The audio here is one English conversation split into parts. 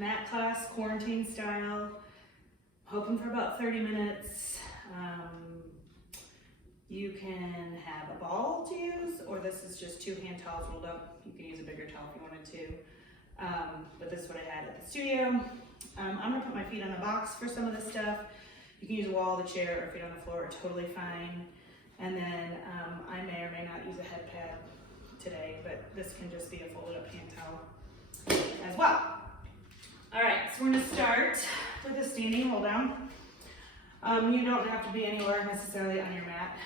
mat class, quarantine style. Hoping for about 30 minutes. You can have a ball to use, or this is just 2 hand towels rolled up. You can use a bigger towel if you wanted to. But this is what I had at the studio. I'm gonna put my feet on the box for some of this stuff. You can use a wall, the chair, or feet on the floor, totally fine. And then I may or may not use a head pad today, but this can just be a folded up hand towel as well. All right, so we're gonna start with a standing roll down. You don't have to be anywhere necessarily on your mat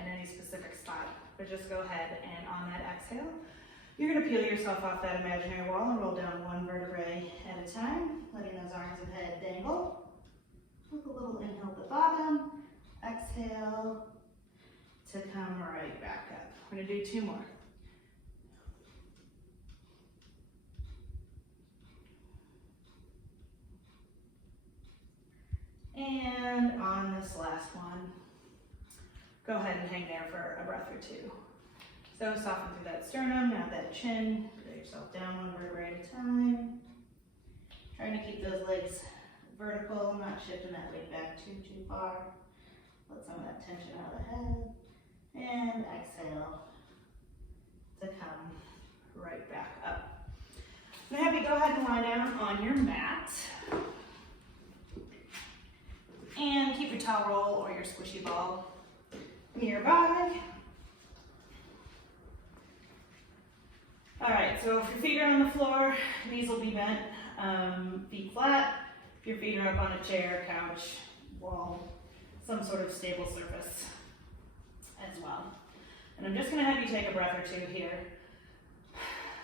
in any specific spot, but just go ahead and on that exhale, you're gonna peel yourself off that imaginary wall and roll down 1 vertebrae at a time, letting those arms and head dangle. Take a little inhale at the bottom, exhale to come right back up. We're gonna do 2 more. And on this last one, go ahead and hang there for a breath or 2. So soften through that sternum, now that chin, put yourself down 1 vertebrae at a time. Trying to keep those legs vertical, not shifting that weight back too far. Let some of that tension out of the head. And exhale to come right back up. I'm gonna have you go ahead and lie down on your mat. And keep your towel roll or your squishy ball nearby. All right, so if your feet are on the floor, knees will be bent, feet flat. If your feet are up on a chair, couch, wall, some sort of stable surface as well. And I'm just gonna have you take a breath or 2 here.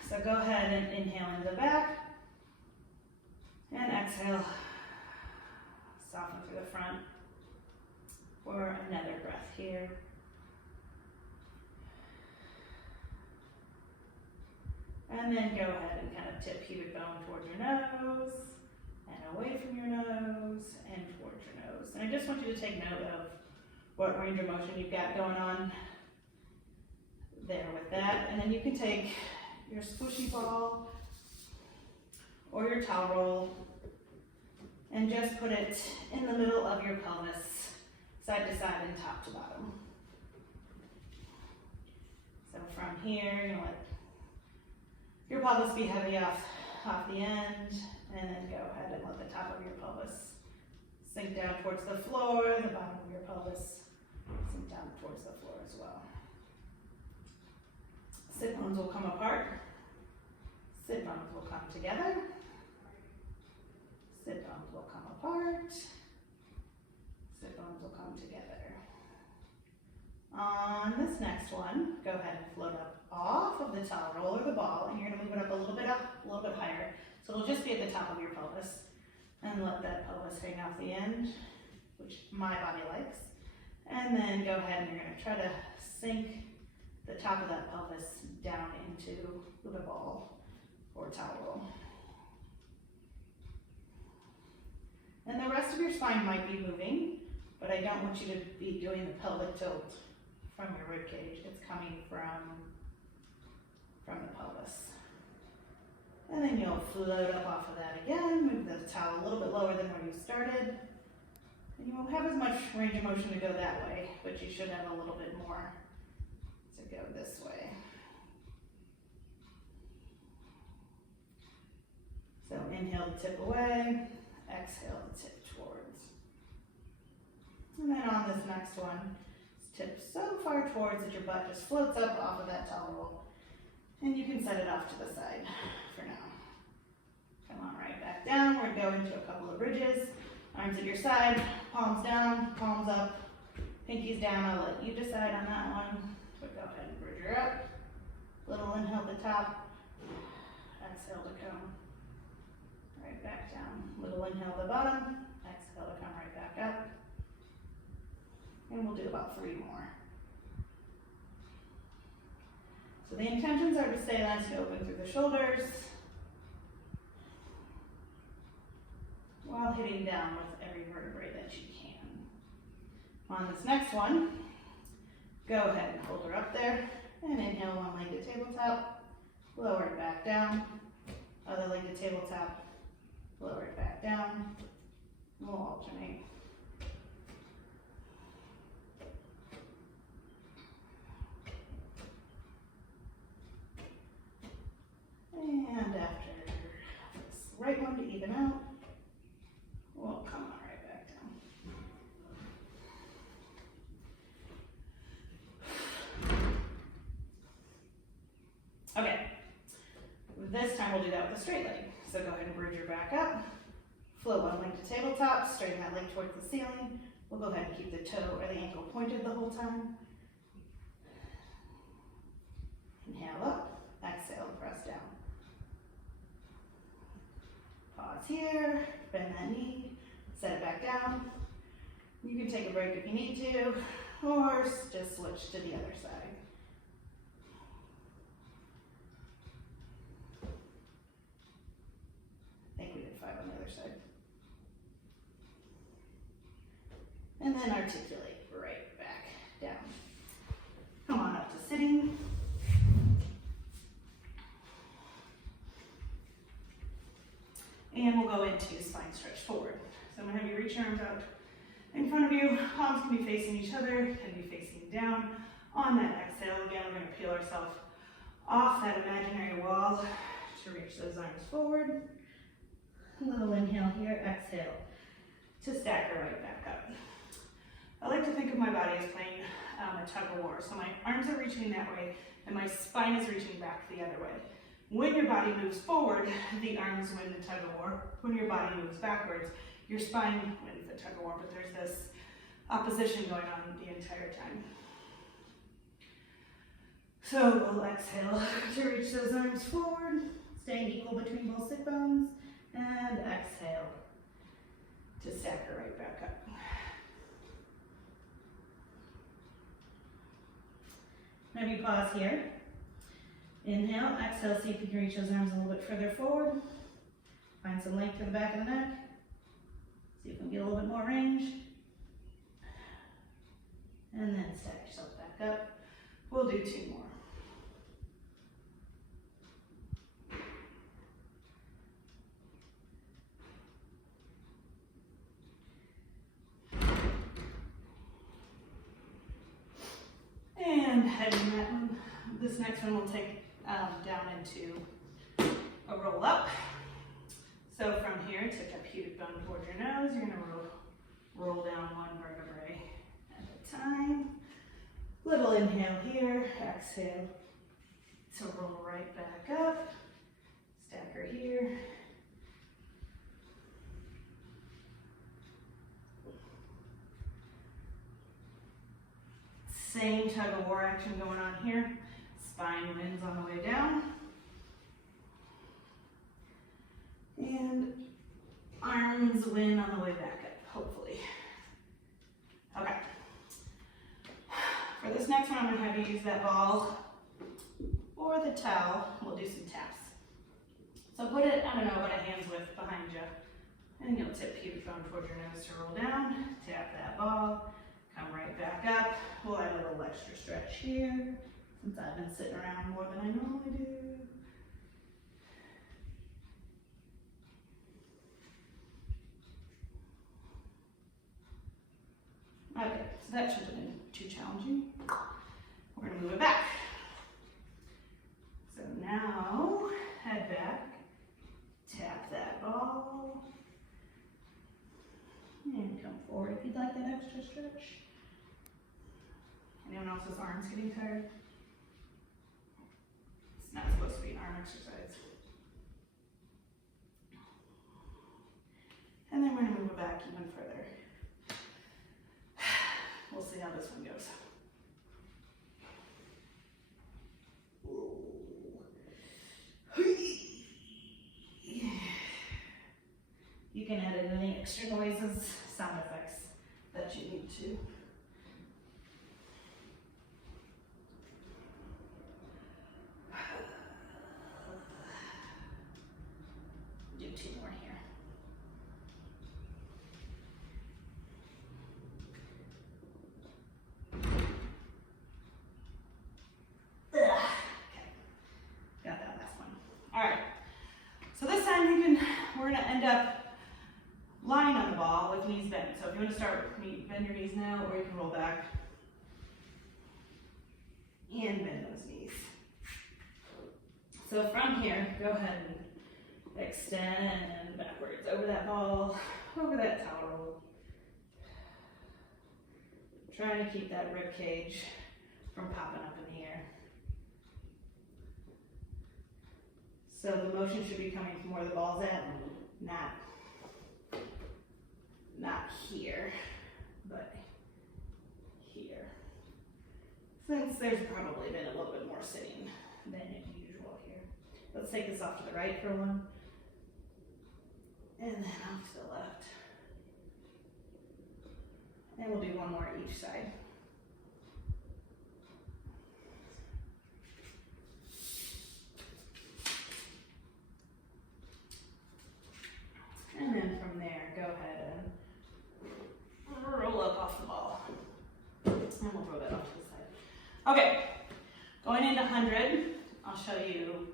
So go ahead and inhale into the back and exhale. Soften through the front for another breath here. And then go ahead and kind of tip pubic bone towards your nose and away from your nose and towards your nose. And I just want you to take note of what range of motion you've got going on there with that. And then you can take your squishy ball or your towel roll and just put it in the middle of your pelvis, side to side and top to bottom. So from here, you're gonna let your pelvis be heavy off the end, and then go ahead and let the top of your pelvis sink down towards the floor, the bottom of your pelvis sink down towards the floor as well. Sit bones will come apart, sit bones will come together. Sit bones will come apart, sit bones will come together. On this next one, go ahead and float up off of the towel roll or the ball, and you're gonna move it up a little bit higher. So it'll just be at the top of your pelvis. And let that pelvis hang off the end, which my body likes. And then go ahead and you're gonna try to sink the top of that pelvis down into the ball or towel roll. And the rest of your spine might be moving, but I don't want you to be doing the pelvic tilt from your rib cage. It's coming from the pelvis. And then you'll float up off of that again, move the towel a little bit lower than where you started. And you won't have as much range of motion to go that way, but you should have a little bit more to go this way. So inhale to tip away. Exhale to tip towards. And then on this next one, tip so far towards that your butt just floats up off of that towel roll. And you can set it off to the side for now. Come on right back down. We're going to go into a couple of bridges. Arms at your side, palms down, palms up, pinkies down. I'll let you decide on that one. But go ahead and bridge her up. Little inhale at the top. Exhale to come right back down. Little inhale at the bottom, exhale to come right back up. And we'll do about 3 more. So the intentions are to stay nice and open through the shoulders while hitting down with every vertebrae that you can. On this next one, go ahead and hold her up there and inhale 1 leg to tabletop, lower it back down, other leg to tabletop, lower it back down, and we'll alternate. And after this right one to even out, we'll come on right back down. Okay, this time we'll do that with a straight leg. So go ahead and bridge your back up, float one leg to tabletop, straighten that leg towards the ceiling. We'll go ahead and keep the toe or the ankle pointed the whole time. Inhale up, exhale, press down. Pause here, bend that knee, set it back down. You can take a break if you need to, or just switch to the other side. I think we did 5 on the other side. And then articulate right back down. Come on up to sitting. And we'll go into spine stretch forward. So I'm gonna have you reach your arms out in front of you. Palms can be facing each other, can be facing down. On that exhale, again, we're gonna peel ourselves off that imaginary wall to reach those arms forward. A little inhale here, exhale to stagger right back up. I like to think of my body as playing a tug of war. So my arms are reaching that way and my spine is reaching back the other way. When your body moves forward, the arms win the tug of war. When your body moves backwards, your spine wins the tug of war, but there's this opposition going on the entire time. So we'll exhale to reach those arms forward, staying equal between both sit bones, and exhale to stagger right back up. Have you pause here. Inhale, exhale, see if you can reach those arms a little bit further forward. Find some length to the back of the neck. See if we can get a little bit more range. And then stack yourself back up. We'll do 2 more. And heading that one. This next one we'll take down into a roll up. So from here, take that pubic bone towards your nose. You're gonna roll down 1 vertebrae at a time. Little inhale here, exhale to roll right back up. Stacker here. Same tug of war action going on here. Spine wins on the way down. And arms win on the way back up, hopefully. Okay. For this next one, I'm gonna have you use that ball or the towel. We'll do some taps. So put it, I don't know, about a hand's width behind you. And you'll tip pubic bone towards your nose to roll down. Tap that ball. Come right back up. We'll add a little extra stretch here, since I've been sitting around more than I normally do. Okay, so that shouldn't have been too challenging. We're gonna move it back. So now, head back, tap that ball, and come forward if you'd like that extra stretch. Anyone else's arms getting tired? It's not supposed to be an arm exercise. And then we're gonna move it back even further. We'll see how this one goes. You can add in any extra noises, sound effects that you need to. Do 2 more here. Okay, got that last one. All right, so this time you can we're gonna end up lying on the ball with knees bent. So if you want to start, bend your knees now, or you can roll back and bend those knees. So from here, go ahead and extend backwards over that ball, over that towel. Trying to keep that rib cage from popping up in the air. So the motion should be coming from where the ball's at, not here, but here. Since there's probably been a little bit more sitting than usual here. Let's take this off to the right for one, and then off to the left. And we'll do one more each side. And then from there, go ahead and roll up off the ball. And we'll throw that off to the side. Okay, going into 100, I'll show you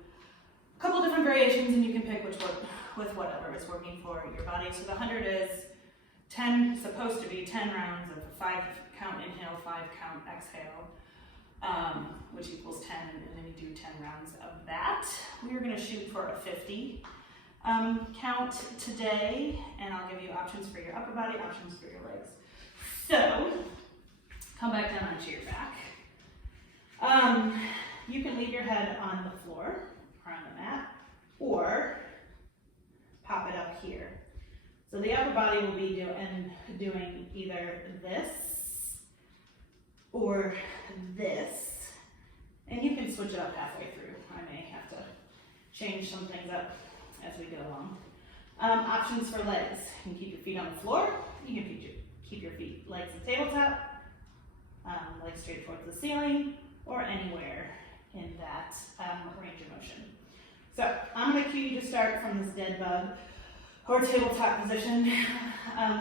a couple different variations and you can pick which one with whatever is working for your body. So the 100 is 10, supposed to be 10 rounds of 5 count inhale, 5 count exhale, which equals 10, and then you do 10 rounds of that. We are gonna shoot for a 50 count today, and I'll give you options for your upper body, options for your legs. So, come back down onto your back. You can leave your head on the floor or on the mat, or pop it up here. So the upper body will be doing either this or this, and you can switch it up halfway through. I may have to change some things up as we go along. Options for legs. You can keep your feet on the floor. You can keep your legs at tabletop, legs straight towards the ceiling, or anywhere in that range of motion. So I'm going to cue you to start from this dead bug or tabletop position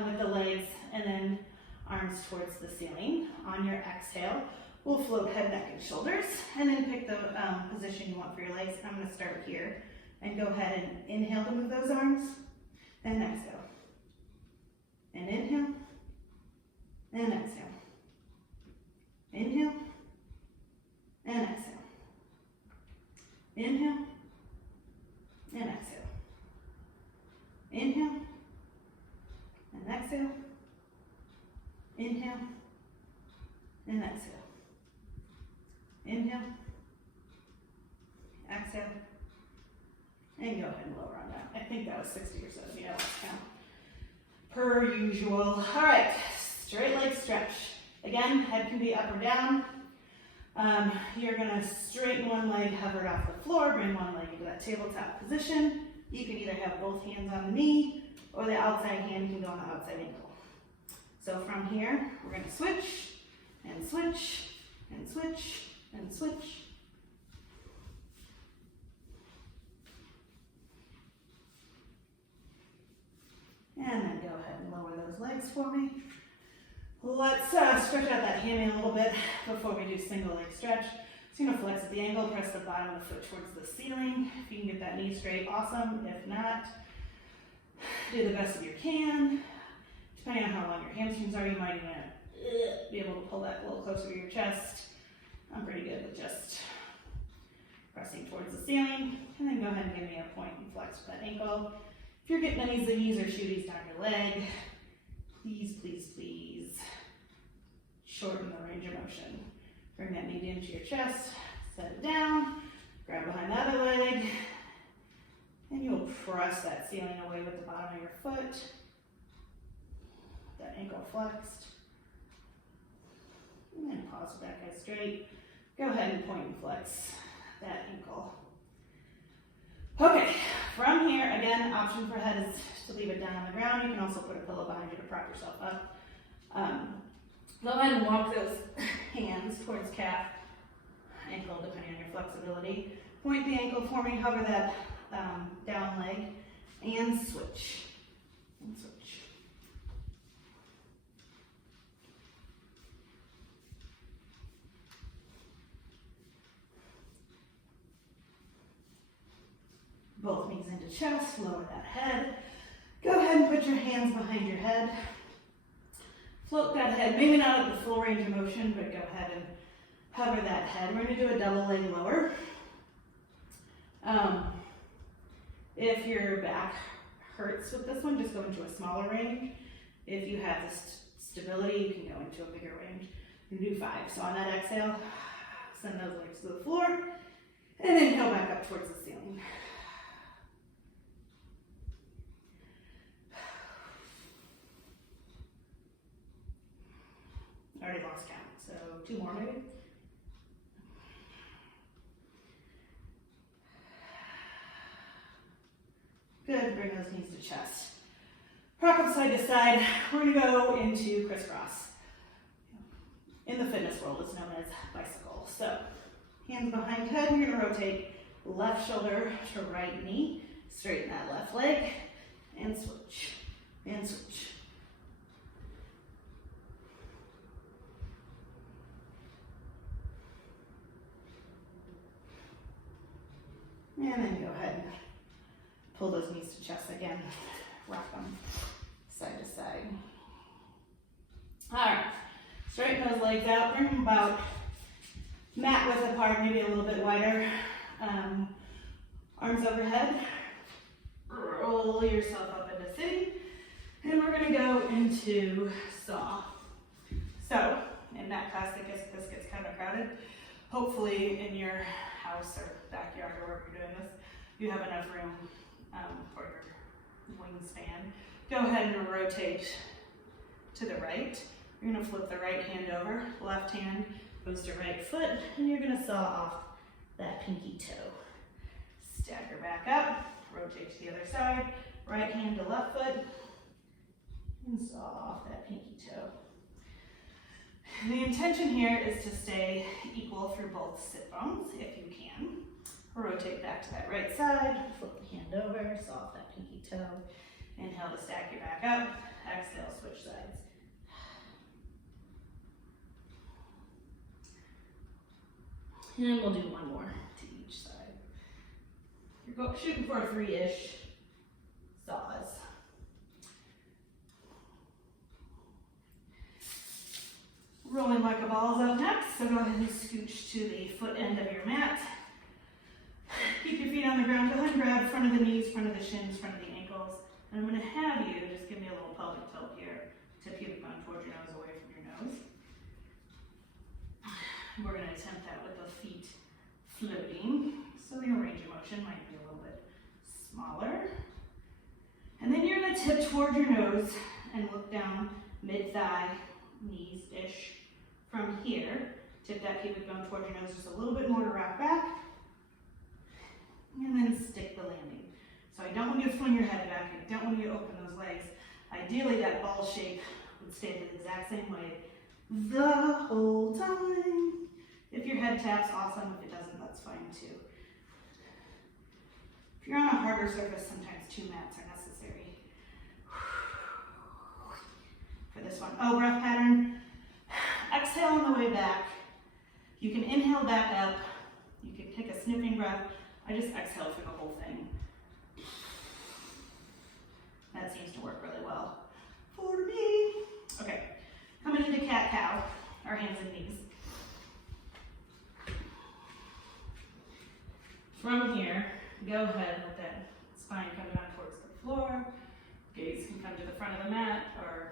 with the legs and then arms towards the ceiling. On your exhale, we'll float head, neck, and shoulders, and then pick the position you want for your legs. I'm going to start here. And go ahead and inhale to move those arms, and exhale. And inhale, and exhale. Inhale, and exhale. Inhale, and exhale. Inhale, and exhale. Inhale, and exhale. Inhale, exhale. And go ahead and lower on down. I think that was 60 or 70, I lost count. Per usual. All right, straight leg stretch. Again, head can be up or down. You're gonna straighten one leg, hover it off the floor, bring one leg into that tabletop position. You can either have both hands on the knee, or the outside hand can go on the outside ankle. So from here, we're gonna switch, and switch, and switch, and switch. And then go ahead and lower those legs for me. Let's stretch out that hammy a little bit before we do single leg stretch. So you're gonna flex at the ankle, press the bottom of the foot towards the ceiling. If you can get that knee straight, awesome. If not, do the best you can. Depending on how long your hamstrings are, you might even be able to pull that a little closer to your chest. I'm pretty good with just pressing towards the ceiling. And then go ahead and give me a point and flex with that ankle. If you're getting any zingies or shooties down your leg, please, please, please shorten the range of motion. Bring that knee into your chest, set it down, grab behind the other leg, and you'll press that ceiling away with the bottom of your foot. That ankle flexed. And then pause with that guy straight. Go ahead and point and flex that ankle. Okay, from here, again, option for head is to leave it down on the ground. You can also put a pillow behind you to prop yourself up. Go ahead and walk those hands towards calf, ankle, depending on your flexibility. Point the ankle for me, hover that down leg, and switch. And switch. Both knees into chest, lower that head. Go ahead and put your hands behind your head. Float that head, maybe not at the full range of motion, but go ahead and hover that head. We're gonna do a double leg lower. If your back hurts with this one, just go into a smaller range. If you have this stability, you can go into a bigger range. You can do 5. So on that exhale, send those legs to the floor, and then go back up towards the ceiling. I already lost count, so 2 more maybe. Good, bring those knees to chest. Rock up side to side. We're gonna go into crisscross. In the fitness world, it's known as bicycle. So, hands behind head, you're gonna rotate left shoulder to right knee, straighten that left leg, and switch, and switch. And then go ahead and pull those knees to chest again. Rock them side to side. All right, straighten those legs out. Bring them about mat width apart, maybe a little bit wider. Arms overhead. Roll yourself up into sitting. And we're gonna go into saw. So, in that class, this gets kind of crowded. Hopefully in your house or backyard or wherever you're doing this, you have enough room for your wingspan. Go ahead and rotate to the right. You're gonna flip the right hand over, left hand goes to right foot, and you're gonna saw off that pinky toe. Stagger back up, rotate to the other side, right hand to left foot, and saw off that pinky toe. The intention here is to stay equal through both sit bones, if you can. Rotate back to that right side, flip the hand over, saw off that pinky toe. Inhale to stack your back up, exhale, switch sides. And we'll do one more to each side. You're shooting for 3-ish saws. Rolling like a ball is up next, so go ahead and scooch to the foot end of your mat. Keep your feet on the ground. Go ahead and grab front of the knees, front of the shins, front of the ankles. And I'm going to have you just give me a little pelvic tilt here. Tip pubic bone towards your nose, away from your nose. We're going to attempt that with the feet floating. So your range of motion might be a little bit smaller. And then you're going to tip toward your nose and look down mid-thigh, knees-ish. From here, tip that pubic bone toward your nose just a little bit more to rock back. And then stick the landing. So I don't want you to fling your head back. I don't want you to open those legs. Ideally, that ball shape would stay the exact same way the whole time. If your head taps, awesome. If it doesn't, that's fine too. If you're on a harder surface, sometimes 2 mats are necessary. For this one, breath pattern. Exhale on the way back. You can inhale back up. You can take a sniffing breath. I just exhale for the whole thing. That seems to work really well for me. Okay, coming into cat-cow, our hands and knees. From here, go ahead and let that spine come down towards the floor. Gaze can come to the front of the mat or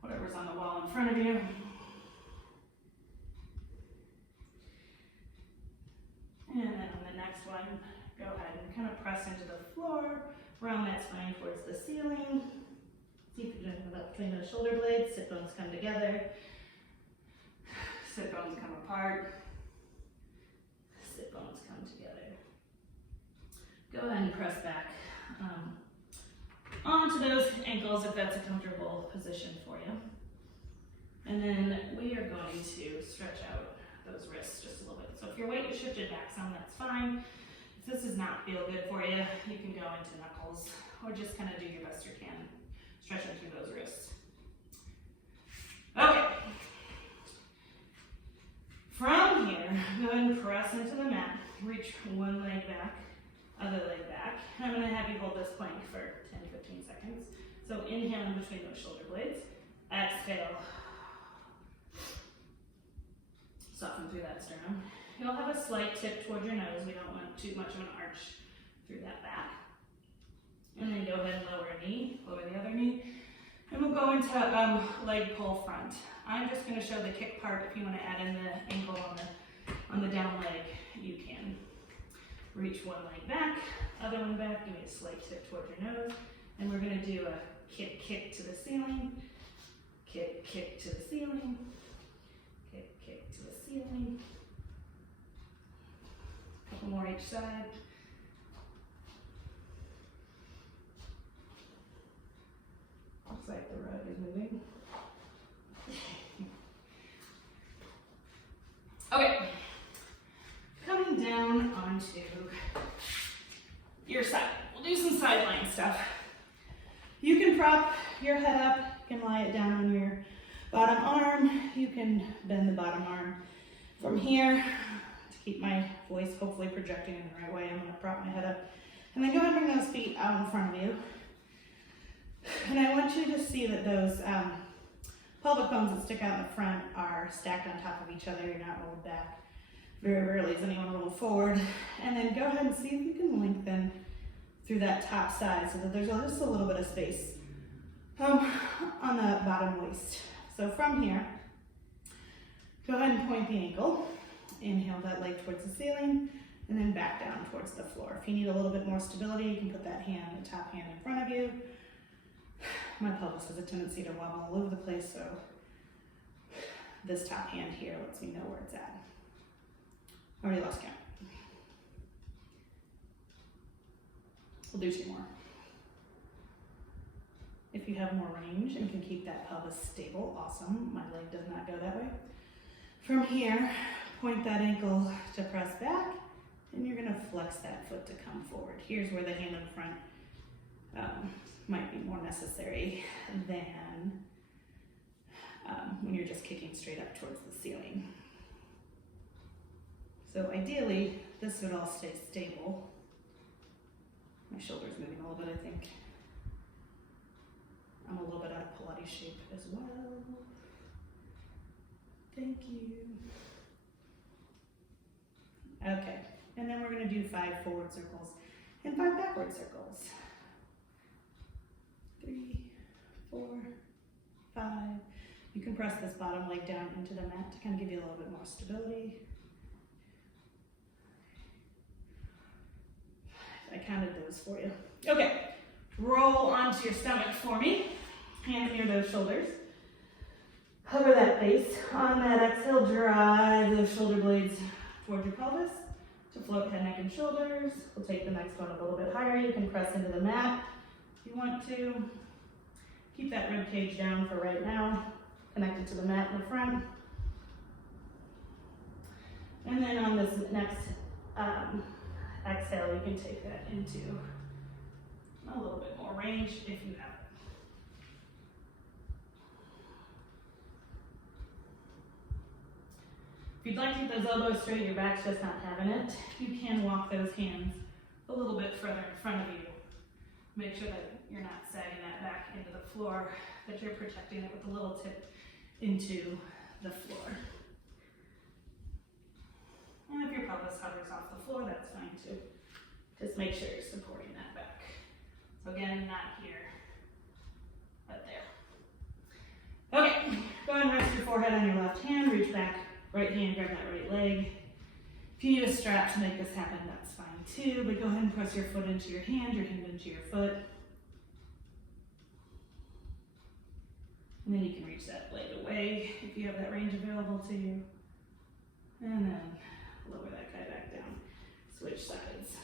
whatever's on the wall in front of you. And then on the next one, go ahead and kind of press into the floor, round that spine towards the ceiling. See if you're doing that between those shoulder blades. Sit bones come together. Sit bones come apart. Sit bones come together. Go ahead and press back onto those ankles if that's a comfortable position for you. And then we are going to stretch out those wrists just a little bit. So if your weight is shifted back some, that's fine. If this does not feel good for you, you can go into knuckles or just kind of do your best you can, stretching through those wrists. Okay. From here, go ahead and press into the mat. Reach one leg back, other leg back. And I'm gonna have you hold this plank for 10 to 15 seconds. So inhale in between those shoulder blades. Exhale. Soften through that sternum. You'll have a slight tip toward your nose. We don't want too much of an arch through that back. And then go ahead and lower a knee, lower the other knee. And we'll go into leg pull front. I'm just gonna show the kick part. If you wanna add in the ankle on the down leg, you can. Reach one leg back, other one back, give me a slight tip toward your nose. And we're gonna do a kick, kick to the ceiling, kick, kick to the ceiling, kick, kick to the ceiling. Couple more each side. Looks like the rug is moving. Okay. Coming down onto your side. We'll do some sideline stuff. You can prop your head up, you can lie it down on your bottom arm. You can bend the bottom arm from here to keep my voice hopefully projecting in the right way. I'm gonna prop my head up. And then go ahead and bring those feet out in front of you. And I want you to see that those pelvic bones that stick out in the front are stacked on top of each other. You're not rolled back. Very rarely is anyone rolled forward. And then go ahead and see if you can lengthen through that top side so that there's just a little bit of space on the bottom waist. So from here, go ahead and point the ankle. Inhale that leg towards the ceiling and then back down towards the floor. If you need a little bit more stability, you can put that hand, the top hand in front of you. My pelvis has a tendency to wobble all over the place, so this top hand here lets me know where it's at. Already lost count. We'll do 2 more. If you have more range and can keep that pelvis stable, awesome. My leg does not go that way. From here, point that ankle to press back, and you're gonna flex that foot to come forward. Here's where the hand in front might be more necessary than when you're just kicking straight up towards the ceiling. So ideally, this would all stay stable. My shoulder's moving a little bit, I think. I'm a little bit out of Pilates shape as well. Thank you. Okay, and then we're gonna do 5 forward circles and 5 backward circles. 3, 4, 5. You can press this bottom leg down into the mat to kind of give you a little bit more stability. I counted those for you. Okay, roll onto your stomach for me. Hands near those shoulders. Hover that face. On that exhale, drive those shoulder blades toward your pelvis to float head, neck, and shoulders. We'll take the next one a little bit higher. You can press into the mat if you want to. Keep that rib cage down for right now. Connected to the mat in the front. And then on this next exhale, you can take that into a little bit more range if you have it. If you'd like to keep those elbows straight, your back's just not having it, you can walk those hands a little bit further in front of you. Make sure that you're not sagging that back into the floor, that you're protecting it with a little tip into the floor. And if your pelvis hovers off the floor, that's fine too. Just make sure you're supporting that back. So again, not here, but there. Okay, go ahead and rest your forehead on your left hand, reach back, right hand, grab that right leg. If you need a strap to make this happen, that's fine too, but go ahead and press your foot into your hand into your foot. And then you can reach that leg away if you have that range available to you. And then lower that guy back down. Switch sides.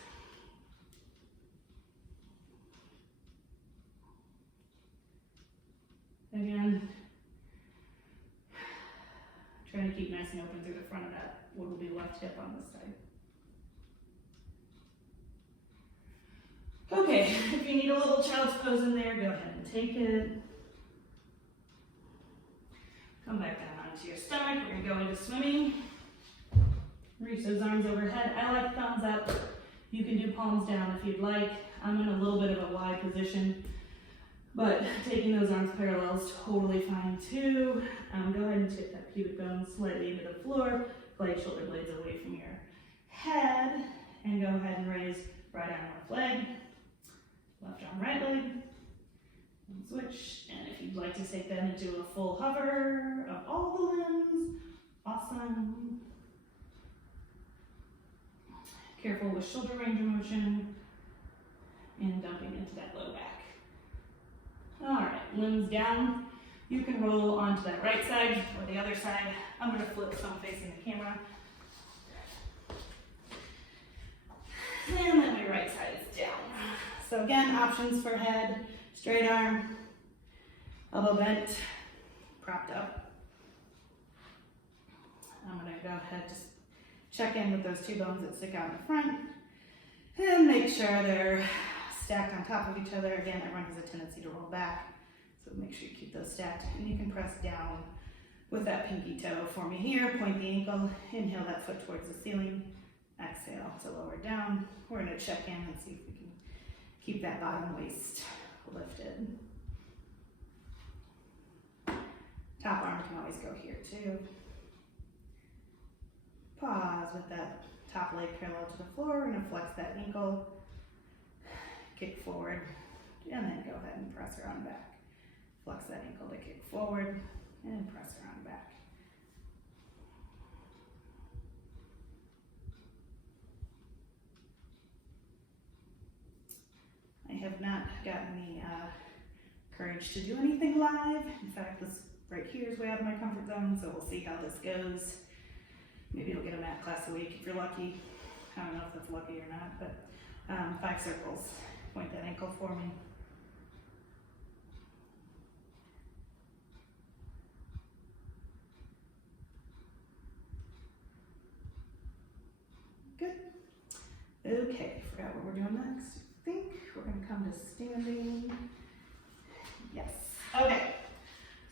Again, trying to keep nice and open through the front of that what will be left hip on this side. Okay, if you need a little child's pose in there, go ahead and take it. Come back down onto your stomach. We're gonna go into swimming. Reach those arms overhead. I like thumbs up. You can do palms down if you'd like. I'm in a little bit of a wide position, but taking those arms parallel is totally fine too. Go ahead and tip that pubic bone slightly into the floor. Glide shoulder blades away from your head. And go ahead and raise right arm, left leg. Left arm, right leg. And switch. And if you'd like to take that into a full hover of all the limbs, awesome. Careful with shoulder range of motion and dumping into that low back. All right, limbs down. You can roll onto that right side or the other side. I'm gonna flip so I'm facing the camera. And then my right side is down. So again, options for head, straight arm, elbow bent, propped up. I'm gonna go ahead, just check in with those two bones that stick out in the front and make sure they're stacked on top of each other. Again, everyone has a tendency to roll back, so make sure you keep those stacked. And you can press down with that pinky toe for me here. Point the ankle, inhale that foot towards the ceiling, exhale to lower down. We're gonna check in and see if we can keep that bottom waist lifted. Top arm can always go here too. Pause with that top leg parallel to the floor. We're gonna flex that ankle, kick forward, and then go ahead and press her on back. Flex that ankle to kick forward and press her on back. I have not gotten the courage to do anything live. In fact, this right here is way out of my comfort zone, so we'll see how this goes. Maybe you'll get a mat class a week if you're lucky. I don't know if that's lucky or not, but 5 circles. Point that ankle for me. Good. Okay, forgot what we're doing next. I think we're gonna come to standing. Yes. Okay.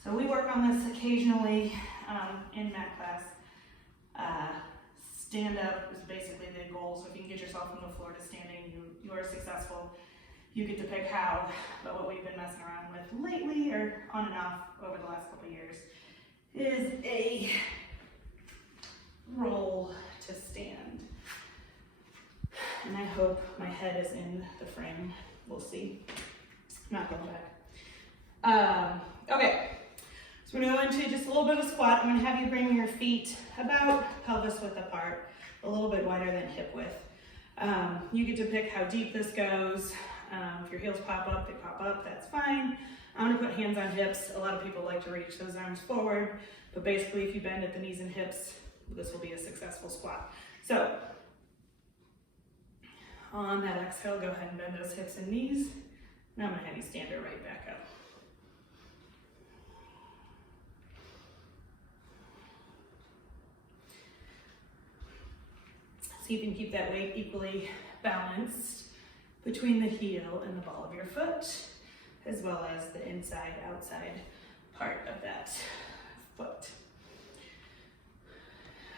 So we work on this occasionally in mat class. Stand up is basically the goal. So if you can get yourself from the floor to standing, you are successful. You get to pick how, but what we've been messing around with lately, or on and off over the last couple of years, is a roll to stand. And I hope my head is in the frame. We'll see. Not going back. Okay. So we're going to go into just a little bit of a squat. I'm going to have you bring your feet about pelvis width apart, a little bit wider than hip width. You get to pick how deep this goes. If your heels pop up, they pop up, that's fine. I'm going to put hands on hips. A lot of people like to reach those arms forward, but basically if you bend at the knees and hips, this will be a successful squat. So on that exhale, go ahead and bend those hips and knees. Now I'm going to have you stand her right back up. So you can keep that weight equally balanced between the heel and the ball of your foot, as well as the inside, outside part of that foot.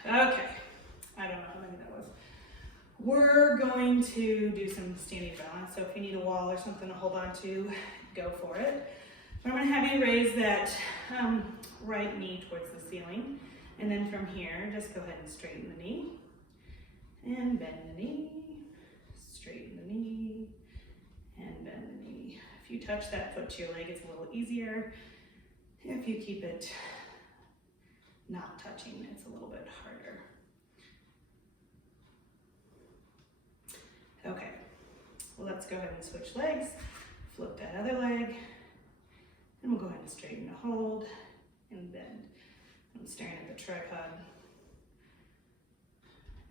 Okay, I don't know how many that was. We're going to do some standing balance, so if you need a wall or something to hold on to, go for it. I'm going to have you raise that right knee towards the ceiling, and then from here, just go ahead and straighten the knee, and bend the knee, straighten the knee, and bend the knee. If you touch that foot to your leg, it's a little easier. If you keep it not touching, it's a little bit harder. Okay, well, let's go ahead and switch legs. Flip that other leg, and we'll go ahead and straighten to hold and bend. I'm staring at the tripod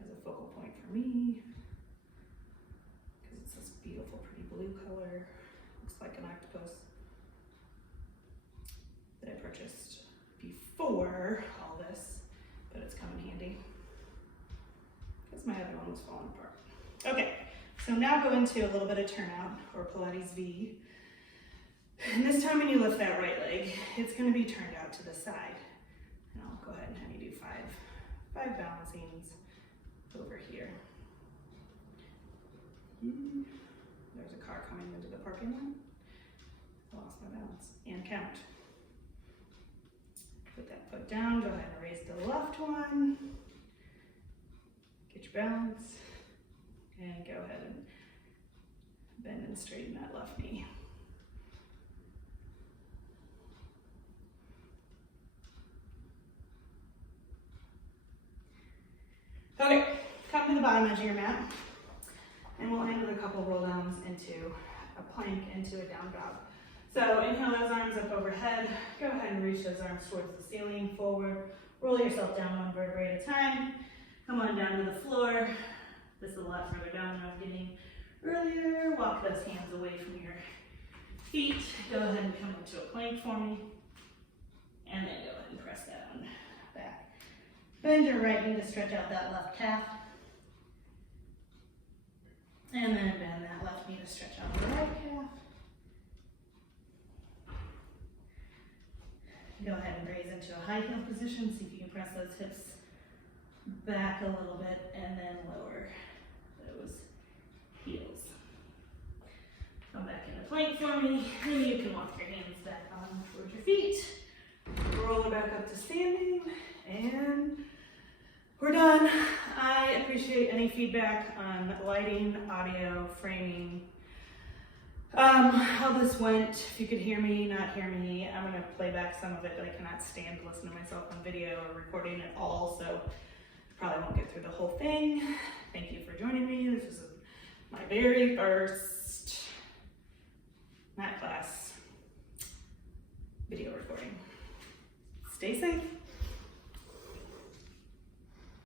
as a focal point for me, because it's this beautiful, pretty blue color. Looks like an octopus that I purchased before all this, but it's come in handy because my other one was falling apart. Okay, so now go into a little bit of turnout or Pilates V. And this time when you lift that right leg, it's going to be turned out to the side. And I'll go ahead and have you do five balancings over here. There's a car coming into the parking lot. Lost my balance. And count. Put that foot down, go ahead and raise the left one. Get your balance. And go ahead and bend and straighten that left knee. Okay, come to the bottom edge of your mat. And we'll end with a couple roll downs into a plank, into a down dog. So inhale those arms up overhead. Go ahead and reach those arms towards the ceiling, forward. Roll yourself down one vertebrae at a time. Come on down to the floor. This is a lot further down than I was getting earlier. Walk those hands away from your feet. Go ahead and come up to a plank for me. And then go ahead and press that on back. Bend your right knee to stretch out that left calf. And then bend that left knee to stretch out the right calf. Go ahead and raise into a high heel position. See if you can press those hips back a little bit and then lower those heels. Come back into plank for me. And you can walk your hands back on towards your feet. Roll it back up to standing. And we're done. I appreciate any feedback on lighting, audio, framing, how this went. If you could hear me, not hear me, I'm gonna play back some of it, but I cannot stand to listen to myself on video or recording at all, so probably won't get through the whole thing. Thank you for joining me. This is my very first mat class video recording. Stay safe.